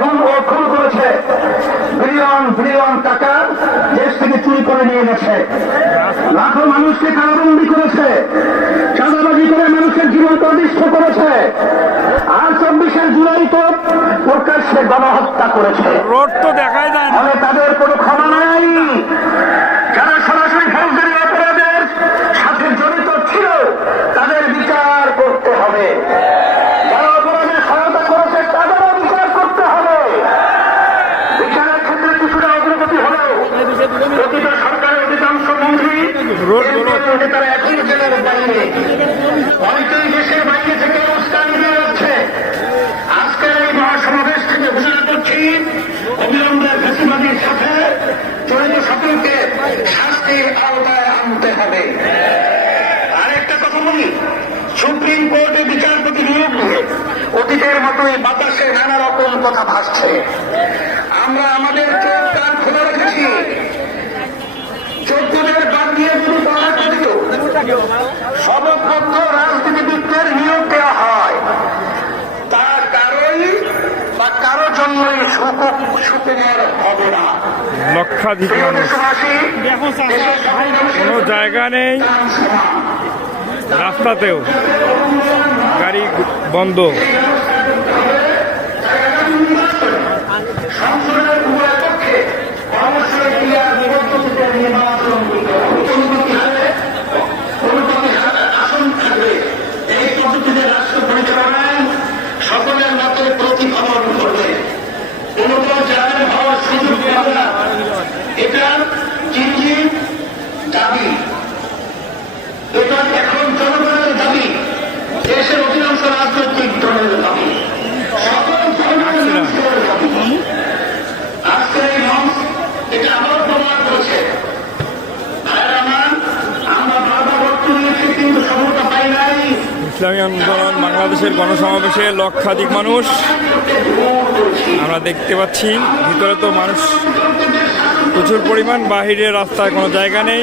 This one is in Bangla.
গুম ও খুন করেছে, বিলিয়ন বিলিয়ন টাকা দেশ থেকে চুরি করে নিয়ে গেছে, লাখো মানুষকে কারাবন্দী করেছে, চাঁদাবাজি করে মানুষের জীবন অনিষ্ট করেছে, আর 24 জুলাই তো প্রকাশ্যে গণহত্যা করেছে। রোড তো দেখাই যায় না, তাদের কোনো ক্ষমা নাই। যারা সরাসরি ফৌজদারি অপরাধের সাথে জড়িত ছিল তাদের বিচার করতে হবে, যারা অপরাধে সহায়তা করেছে তাদেরও বিচার করতে হবে। বিচারের ক্ষেত্রে কিছুটা অগ্রগতি হলেও প্রকৃত সরকারের অধিকাংশ মন্ত্রী তারা এখনো জেলার বাইরে, অনেকেই দেশের বাইরে থেকে উস্কানি দিয়ে যাচ্ছে। আজকের এই মহাসমাবেশ থেকে ঘোষণা করছি, অবিলম্বে ফ্যাসিবাদীর সাথে জড়িত সকলকে শাস্তির আওতায় আনতে হবে। আরেকটা কথা বলি, সুপ্রিম কোর্টে বিচারপতি নিয়োগ নিয়ে অতীতের মতোই বাতাসে নানা রকম কথা ভাসছে। আমরা আমাদের চোখ কান খোলা রেখেছি। 14দের বাদ দিয়ে যদি বলা কথিত সর্বপক্ষ রাজনীতিবিদদের নিয়োগ দেওয়া হয়, তার কারোই বা কারো জন্যই সুখের হবে না। লক্ষাধিক মানুষ, কোনো জায়গা নেই, রাস্তাতেও গাড়ি বন্ধ। এই পদ্ধতিতে রাষ্ট্র পরিচালনায় সকলের মতে প্রতিফলন করবে, কোন জায়গায় হওয়ার সুযোগ পাবে না। এটা চিঠির দাবি, এটা এখন জনগণের দাবি, দেশের অধিকাংশ রাজনৈতিক দলের দাবি, সকল ধর্মের মানুষের দাবি। আজকের এই মঞ্চ এটা আবার প্রমাণ করেছে। আমরা বারবার রক্ত নিয়েছি কিন্তু সফলতা পাই নাই। ইসলামী আন্দোলন বাংলাদেশের গণসমাবেশে লক্ষাধিক মানুষ আমরা দেখতে পাচ্ছি। ভিতরে তো মানুষ প্রচুর পরিমাণ, বাহিরে রাস্তায় কোনো জায়গা নেই।